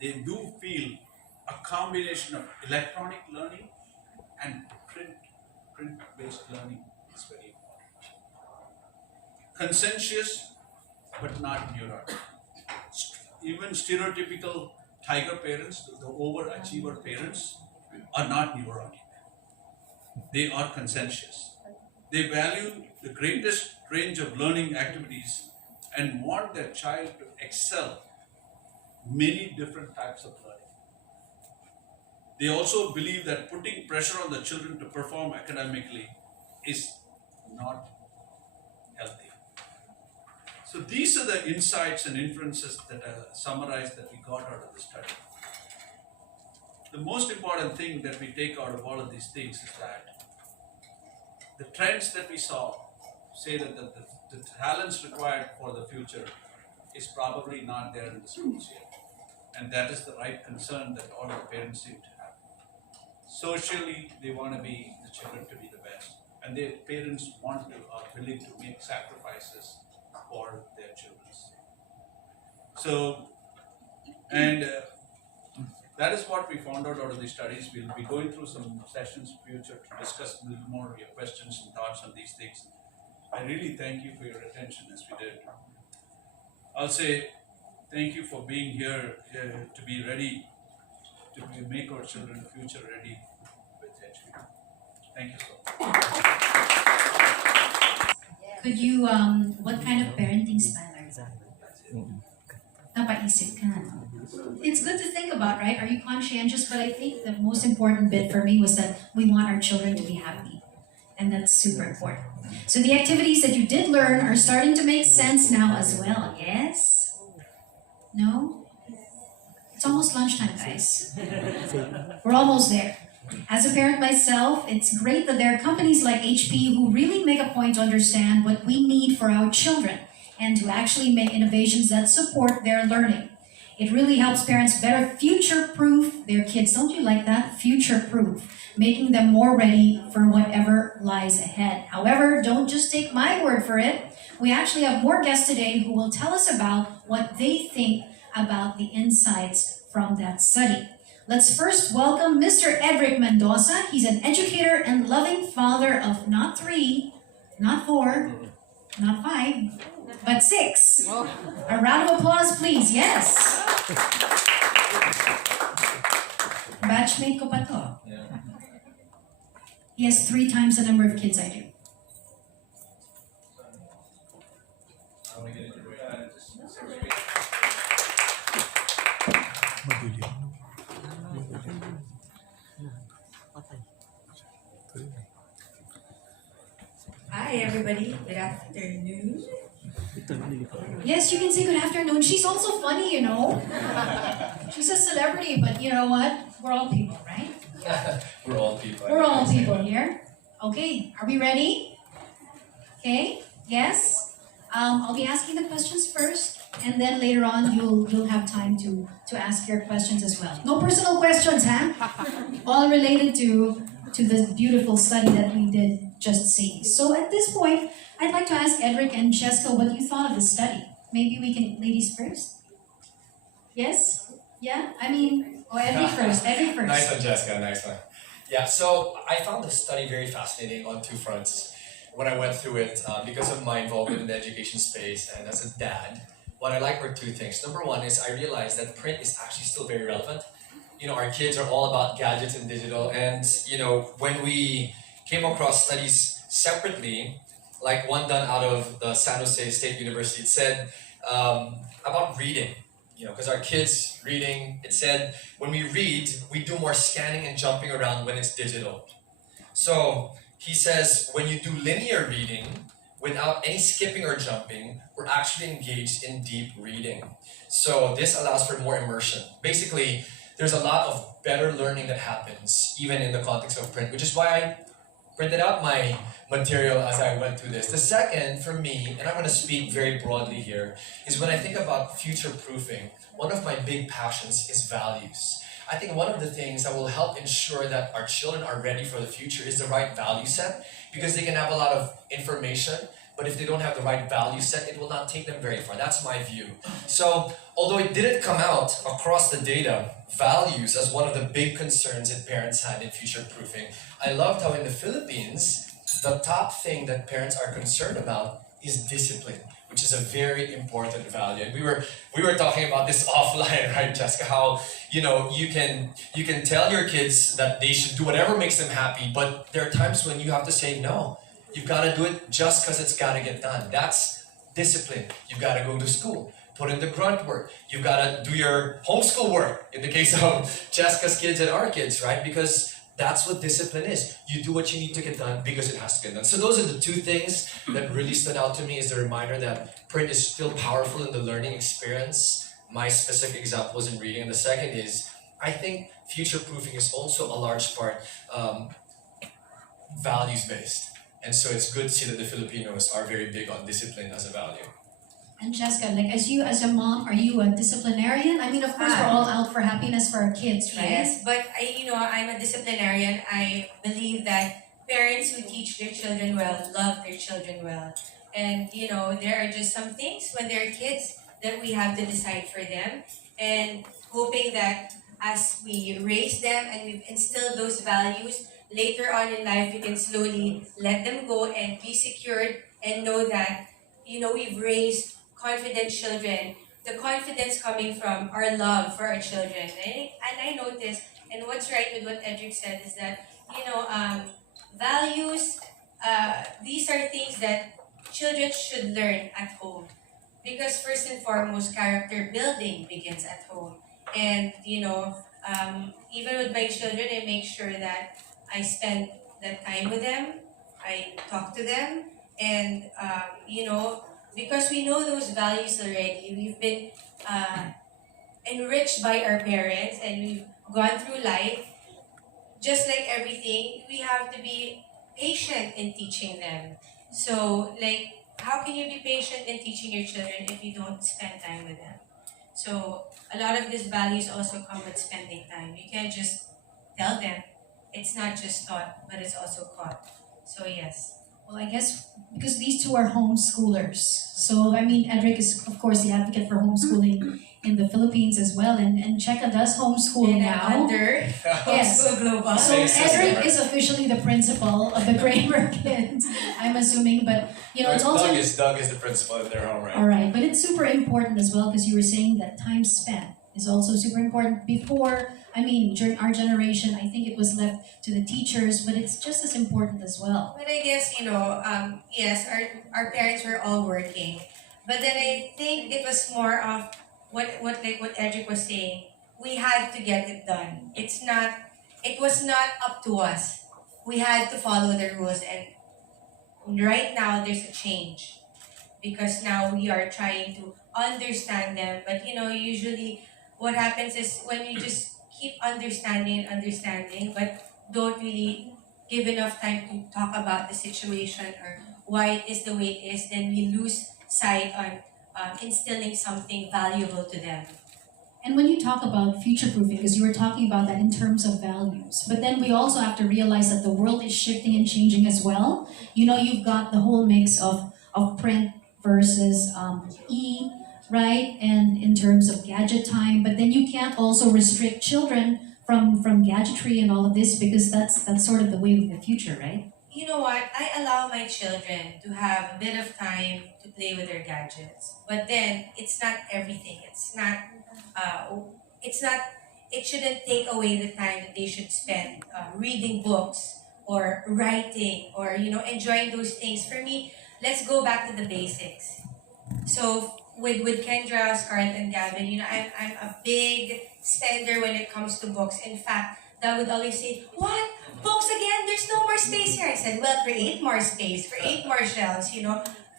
they do feel a combination of electronic learning and print-based learning is very important. Conscientious but not neurotic. Even stereotypical tiger parents, the overachiever parents, are not neurotic. They are conscientious. They value the greatest range of learning activities and want their child to excel many different types of learning. They also believe that putting pressure on the children to perform academically is not healthy. So these are the insights and inferences that are summarized that we got out of the study. The most important thing that we take out of all of these things is that the trends that we saw say that the talents required for the future is probably not there in the schools yet. And that is the right concern that all the parents seem to have. Socially, they want to be the children to be the best. And their parents are willing to make sacrifices for their children. So, and that is what we found out of these studies. We'll be going through some sessions in the future to discuss a little more of your questions and thoughts on these things. I really thank you for your attention as we did. I'll say thank you for being here to be ready to make our children future ready with education. Thank you so much. Could you, what kind of parenting style are you? Napaisip ka na, no? It's good to think about, right? Are you conscientious? But I think the most important bit for me was that we want our children to be happy. And that's super important. So the activities that you did learn are starting to make sense now as well, yes? No? It's almost lunchtime, guys. We're almost there. As a parent myself, it's great that there are companies like HP who really make a point to understand what we need for our children and to actually make innovations that support their learning. It really helps parents better future-proof their kids. Don't you like that? Future-proof, making them more ready for whatever lies ahead. However, don't just take my word for it. We actually have more guests today who will tell us about what they think about the insights from that study. Let's first welcome Mr. Edric Mendoza. He's an educator and loving father of not 3, not 4, not 5, but 6. A round of applause, please. Yes. Batchmate ko pa to. He has 3 times the number of kids I do. Hi everybody, good afternoon. Yes, you can say good afternoon. She's also funny, you know. She's a celebrity, but you know what? We're all people, right? We're all people. We're all people here. Okay, are we ready? Okay, yes. I'll be asking the questions first, and then later on you'll have time to ask your questions as well. No personal questions, huh? All related to this beautiful study that we did just see. So at this point, I'd like to ask Edric and Jessica what you thought of the study. Maybe we can, ladies first? Yes? Yeah? I mean, Edric first. Edric first. Nice one, Jessica. Nice one. Yeah, so I found the study very fascinating on 2 fronts when I went through it because of my involvement in the education space and as a dad. What I like were 2 things. Number 1 is I realized that print is actually still very relevant. You know, our kids are all about gadgets and digital, and you know, when we came across studies separately, like one done out of the San Jose State University, it said about reading, you know, because our kids reading, it said when we read, we do more scanning and jumping around when it's digital. So he says when you do linear reading without any skipping or jumping, we're actually engaged in deep reading. So this allows for more immersion. Basically, there's a lot of better learning that happens even in the context of print, which is why I printed out my material as I went through this. The second, for me, and I'm going to speak very broadly here, is when I think about future-proofing, one of my big passions is values. I think one of the things that will help ensure that our children are ready for the future is the right value set, because they can have a lot of information, but if they don't have the right value set, it will not take them very far. That's my view. So, although it didn't come out across the data, values as one of the big concerns that parents had in future proofing, I loved how in the Philippines, the top thing that parents are concerned about is discipline, which is a very important value. And we were talking about this offline, right, Jessica? How you can tell your kids that they should do whatever makes them happy, but there are times when you have to say no. You've got to do it just because it's got to get done. That's discipline. You've got to go to school, put in the grunt work. You've got to do your homeschool work in the case of Jessica's kids and our kids, right? Because that's what discipline is. You do what you need to get done because it has to get done. So those are the two things that really stood out to me, is the reminder that print is still powerful in the learning experience. My specific example was in reading. And the second is, I think future proofing is also a large part values-based. And so it's good to see that the Filipinos are very big on discipline as a value. And Jessica, like as a mom, are you a disciplinarian? I mean, of course, we're all out for happiness for our kids, right? Yes, but I'm a disciplinarian. I believe that parents who teach their children well love their children well. And there are just some things when they're kids that we have to decide for them, and hoping that as we raise them and we've instilled those values, later on in life we can slowly let them go and be secured and know that we've raised confident children. The confidence coming from our love for our children. And I noticed, and what's right with what Edric said is that values, these are things that children should learn at home, because first and foremost, character building begins at home. And even with my children, I make sure that I spend that time with them, I talk to them, and because we know those values already, we've been enriched by our parents, and we've gone through life. Just like everything, we have to be patient in teaching them. So, how can you be patient in teaching your children if you don't spend time with them? So, a lot of these values also come with spending time. You can't just tell them. It's not just taught, but it's also caught. So, yes. Well, I guess because these two are homeschoolers. So, I mean, Edric is, of course, the advocate for homeschooling in the Philippines as well. And Cheka does homeschool And now. I'm under Yes. Homeschool Global. So, Edric is officially the principal of the Kramer kids, I'm assuming. But, it's also... Doug is the principal in their home, right? All right. But it's super important as well, because you were saying that time spent is also super important. During our generation, I think it was left to the teachers, but it's just as important as well. But I guess, yes, our parents were all working. But then I think it was more of what Edric was saying. We had to get it done. It was not up to us. We had to follow the rules, and right now there's a change. Because now we are trying to understand them. But usually what happens is when you just keep understanding, but don't really give enough time to talk about the situation or why it is the way it is, then we lose sight on instilling something valuable to them. And when you talk about future-proofing, because you were talking about that in terms of values, but then we also have to realize that the world is shifting and changing as well. You've got the whole mix of print versus right? And in terms of gadget time, but then you can't also restrict children from gadgetry and all of this, because that's sort of the way of the future, right? You know what? I allow my children to have a bit of time to play with their gadgets, but then it's not everything. It shouldn't take away the time that they should spend reading books or writing or enjoying those things. For me, let's go back to the basics. So with Kendra, Scarlett, and Gavin, I'm a big spender when it comes to books. In fact, that would always say, "What? Books again? There's no more space here." I said, "Well, create more space, create more shelves."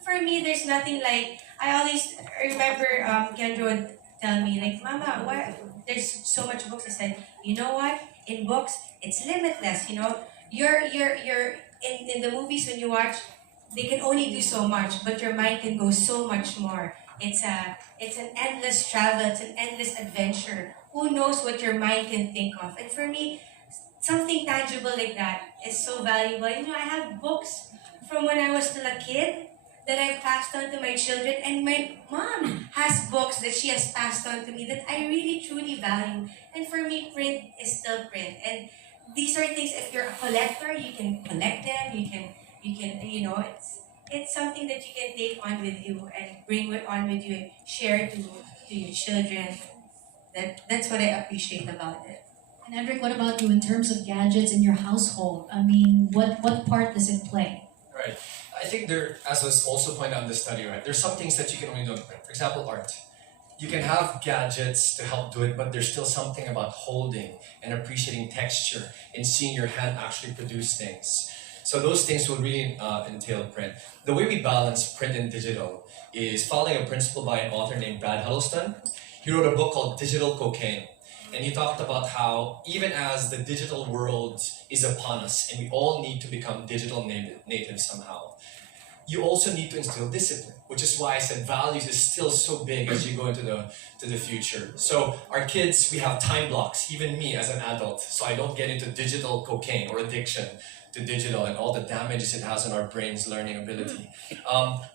For me, there's nothing like. I always remember Kendra would tell me "Mama, why there's so much books?" I said, "You know what? In books, it's limitless. You're in the movies when you watch." They can only do so much, but your mind can go so much more. It's an endless travel, it's an endless adventure. Who knows what your mind can think of? And for me, something tangible like that is so valuable. I have books from when I was still a kid that I've passed on to my children, and my mom has books that she has passed on to me that I really truly value. And for me, print is still print. And these are things, if you're a collector, you can collect them, it's something that you can take on with you and on with you and share to your children. That's what I appreciate about it. And Edric, what about you in terms of gadgets in your household? I mean, what part does it play? Right. I think there, as was also pointed out in the study, right, there's some things that you can only do. For example, art. You can have gadgets to help do it, but there's still something about holding and appreciating texture and seeing your hand actually produce things. So those things will really entail print. The way we balance print and digital is following a principle by an author named Brad Huddleston. He wrote a book called Digital Cocaine. And he talked about how even as the digital world is upon us and we all need to become digital native somehow, you also need to instill discipline, which is why I said values is still so big as you go into the future. So our kids, we have time blocks, even me as an adult, so I don't get into digital cocaine or addiction to digital and all the damages it has on our brain's learning ability.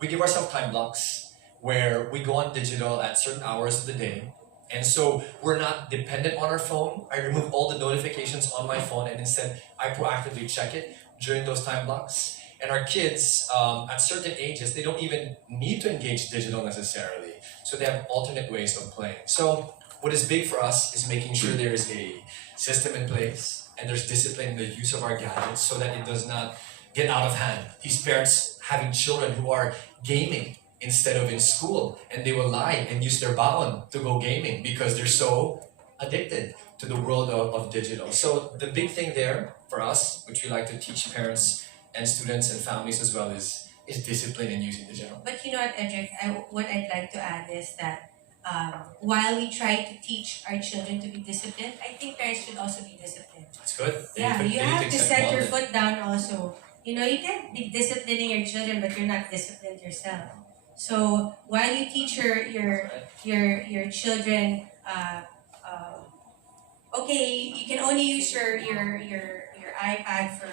We give ourselves time blocks where we go on digital at certain hours of the day. And so we're not dependent on our phone. I remove all the notifications on my phone and instead I proactively check it during those time blocks. And our kids, at certain ages, they don't even need to engage digital necessarily. So they have alternate ways of playing. So what is big for us is making sure there is a system in place and there's discipline in the use of our gadgets so that it does not get out of hand. These parents having children who are gaming instead of in school, and they will lie and use their baon to go gaming because they're so addicted to the world of digital. So the big thing there for us, which we like to teach parents and students and families as well, is discipline in using digital. But you know what, Edric, what I'd like to add is that while we try to teach our children to be disciplined, I think parents should also be disciplined. That's good. Yeah, you have to set your model. foot down also. You know, you can't be disciplining your children, but you're not disciplined yourself. So while you teach your children, okay, you can only use your iPad for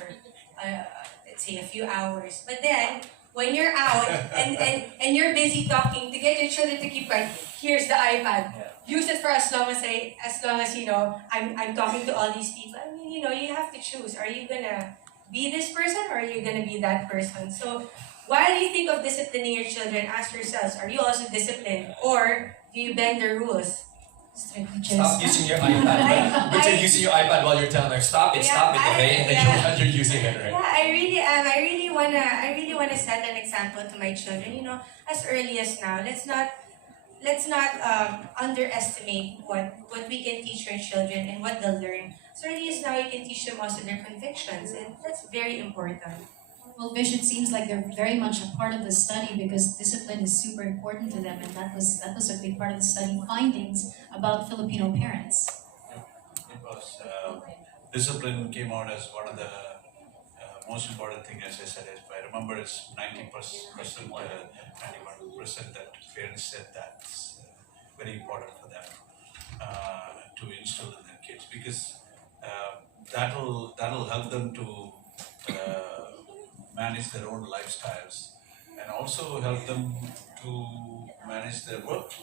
let's say a few hours, but then when you're out and you're busy talking to get your children to keep quiet, here's the iPad. Use it for as long as you know I'm talking to all these people. I mean, you know, you have to choose. Are you gonna be this person or are you gonna be that person? So while you think of disciplining your children, ask yourselves, are you also disciplined or do you bend the rules? Stop using your iPad. But you're using your iPad while you're telling them, stop it, okay? And then you're using it, right? Yeah, I really am. I really wanna set an example to my children. You know, as early as now, let's not underestimate what we can teach our children and what they'll learn. As early as now, you can teach them also their convictions, and that's very important. Well, Vish, it seems like they're very much a part of the study because discipline is super important to them, and that was a big part of the study findings about Filipino parents. It was discipline came out as one of the most important thing. As I said, if I remember, it's 90%, 91% that parents said that's very important for them to instill in their kids because that'll help them to manage their own lifestyles and also help them to manage their work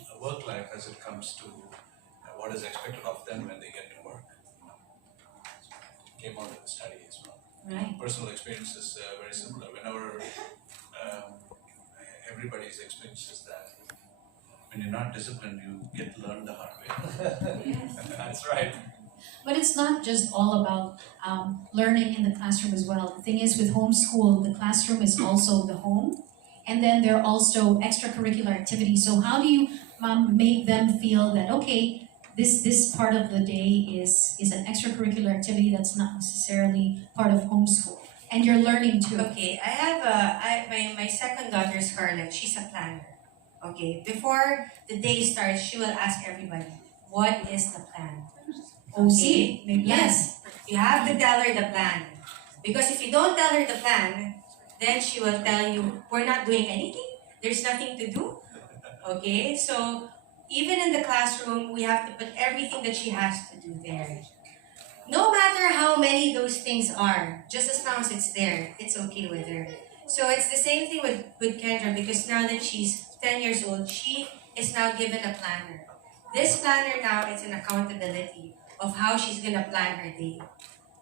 life as it comes to what is expected of them when they get to work. Came out in the study as well. Right. Personal experience is very similar. Whenever everybody's experience is that when you're not disciplined, you get to learn the hard way. That's right. But it's not just all about learning in the classroom as well. The thing is with homeschool, the classroom is also the home. And then there are also extracurricular activities. So how do you make them feel that, okay, this part of the day is an extracurricular activity that's not necessarily part of homeschool. And you're learning too. Okay, I have my second daughter, Scarlett. She's a planner. Okay, before the day starts, she will ask everybody, "What is the plan?" Okay, Yes, you have to tell her the plan. Because if you don't tell her the plan, then she will tell you, "We're not doing anything. There's nothing to do." Okay, so even in the classroom, we have to put everything that she has to do there. No matter how many those things are, just as long as it's there, it's okay with her. So it's the same thing with Kendra, because now that she's 10 years old, she is now given a planner. This planner now is an accountability of how she's gonna plan her day.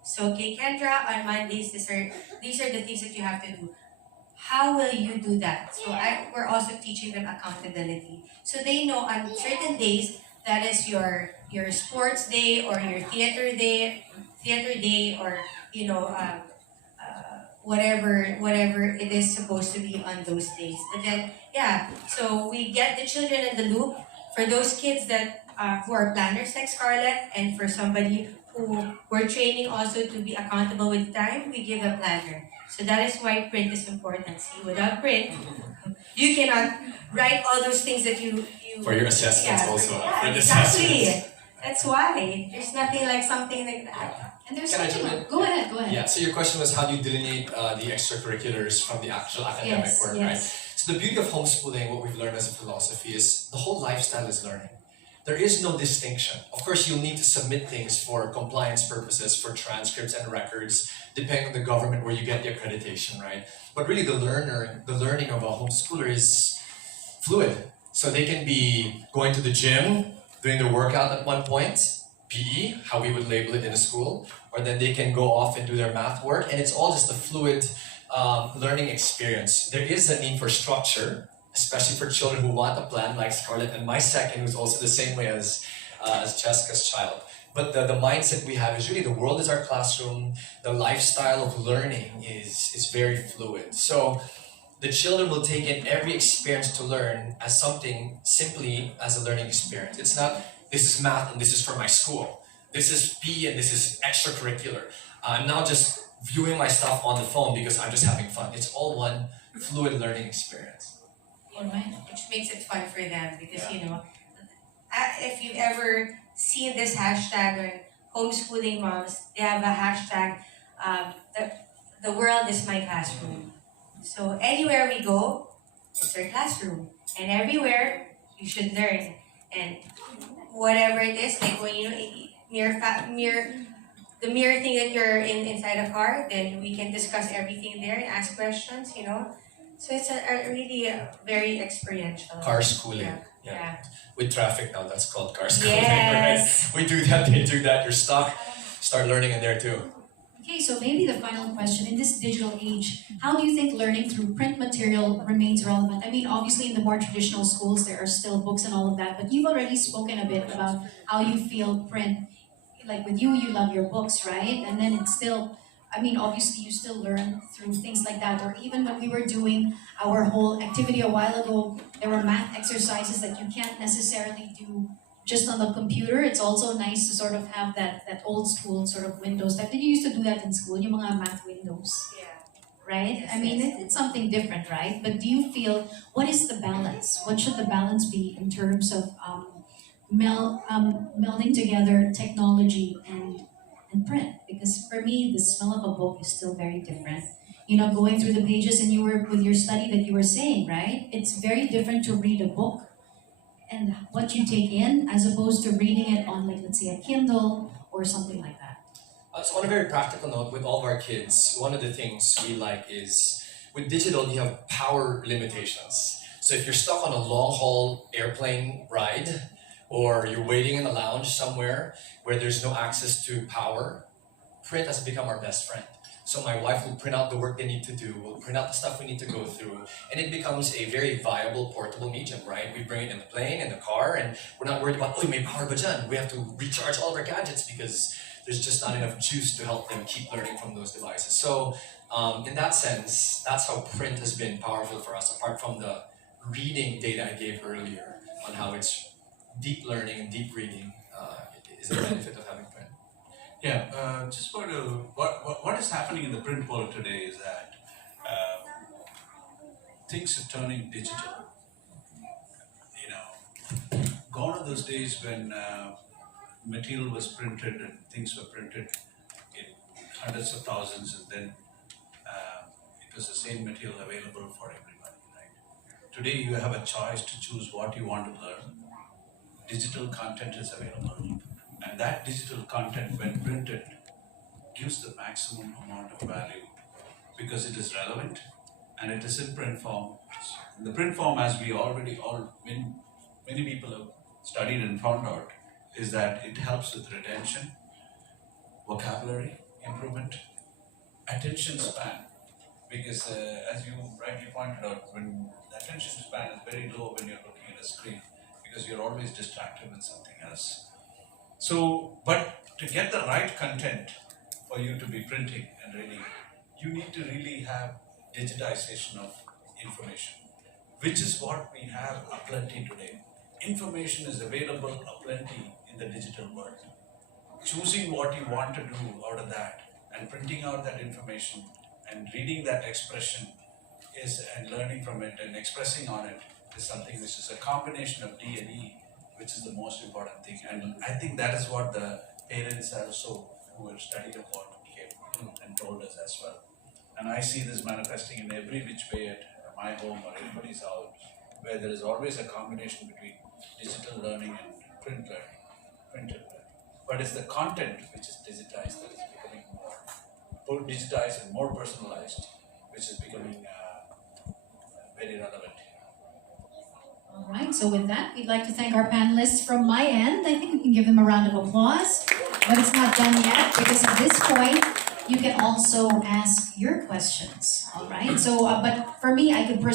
So, okay, Kendra, on Mondays, these are the things that you have to do. How will you do that? So we're also teaching them accountability. So they know on certain days that is your sports day or your theater day, or whatever it is supposed to be on those days. And then yeah, so we get the children in the loop. For those kids that who are planners like Scarlett, and for somebody who we're training also to be accountable with time, we give a planner. So that is why print is important. See, without print, you cannot write all those things that you For your assessments also. yeah, For the exactly. assessments. That's why there's nothing like something like that. And there's Can I something. jump in? Go ahead. Go ahead. Yeah, so your question was how do you delineate the extracurriculars from the actual academic Yes. work, Yes. right? So the beauty of homeschooling, what we've learned as a philosophy, is the whole lifestyle is learning. There is no distinction. Of course, you'll need to submit things for compliance purposes, for transcripts and records, depending on the government where you get the accreditation, right? But really, the learning of a homeschooler is fluid. So they can be going to the gym, doing their workout at one point, PE, how we would label it in a school, or then they can go off and do their math work, and it's all just a fluid learning experience. There is a need for structure, especially for children who want a plan, like Scarlett and my second, who's also the same way as Jessica's child. But the mindset we have is really the world is our classroom. The lifestyle of learning is very fluid. So the children will take in every experience to learn as something simply as a learning experience. It's not, this is math and this is for my school. This is PE and this is extracurricular. I'm now just viewing my stuff on the phone because I'm just having fun. It's all one fluid learning experience. Which makes it fun for them, because if you've ever seen this hashtag on homeschooling moms, they have a hashtag, the world is my classroom. So anywhere we go, it's our classroom, and everywhere you should learn. And whatever it is, like when the mirror thing that you're inside a car, then we can discuss everything there and ask questions. So it's a really very experiential. Car schooling. Yeah. Yeah. Yeah. With traffic now, that's called car schooling, Yes. right? We do that, they do that, you're stuck. Start learning in there too. Okay, so maybe the final question, in this digital age, how do you think learning through print material remains relevant? I mean, obviously in the more traditional schools, there are still books and all of that, but you've already spoken a bit about how you feel print, like with you love your books, right? And then it's still, I mean, obviously you still learn through things like that, or even when we were doing our whole activity a while ago, there were math exercises that you can't necessarily do just on the computer. It's also nice to sort of have that old school sort of windows type. Did you used to do that in school, yung mga math windows, Yeah. right? Yes, I mean, yes. it's something different, right? But do you feel, what is the balance? What should the balance be in terms of melding together technology and print? Because for me, the smell of a book is still very different. Going through the pages, and you were with your study that you were saying, right? It's very different to read a book and what you take in as opposed to reading it on, like, let's say a Kindle or something like that. So on a very practical note, with all of our kids, one of the things we like is, with digital, you have power limitations. So if you're stuck on a long haul airplane ride, or you're waiting in a lounge somewhere where there's no access to power, print has become our best friend. So my wife will print out the work they need to do, we'll print out the stuff we need to go through, and it becomes a very viable portable medium, right? We bring it in the plane, in the car, and we're not worried about, oh, may power ba dyan? We have to recharge all of our gadgets because there's just not enough juice to help them keep learning from those devices. So in that sense, that's how print has been powerful for us, apart from the reading data I gave earlier on how it's deep learning and deep reading is a benefit of having print. Yeah, just for what is happening in the print world today is that things are turning digital. Gone are those days when material was printed and things were printed in hundreds of thousands, and then it was the same material available for everybody, right? Today you have a choice to choose what you want to learn. Digital content is available, and that digital content, when printed, gives the maximum amount of value because it is relevant, and it is in print form. In the print form, as we many people have studied and found out, is that it helps with retention, vocabulary improvement, attention span. Because as you rightly pointed out, when the attention span is very low when you're looking at a screen, because you're always distracted with something else. So, but to get the right content for you to be printing and reading, you need to really have digitization of information, which is what we have aplenty today. Information is available aplenty in the digital world. Choosing what you want to do out of that and printing out that information and reading that expression and learning from it and expressing on it is something which is a combination of D and E, which is the most important thing. And I think that is what the parents also who have studied about came and told us as well. And I see this manifesting in every which way at my home or anybody's house, where there is always a combination between digital learning and printed learning. But it's the content which is digitized that is becoming more digitized and more personalized, which is becoming very relevant. All right, so with that, we'd like to thank our panelists from my end. I think we can give them a round of applause. But it's not done yet, because at this point, you can also ask your questions. All right, so, but for me, I could personally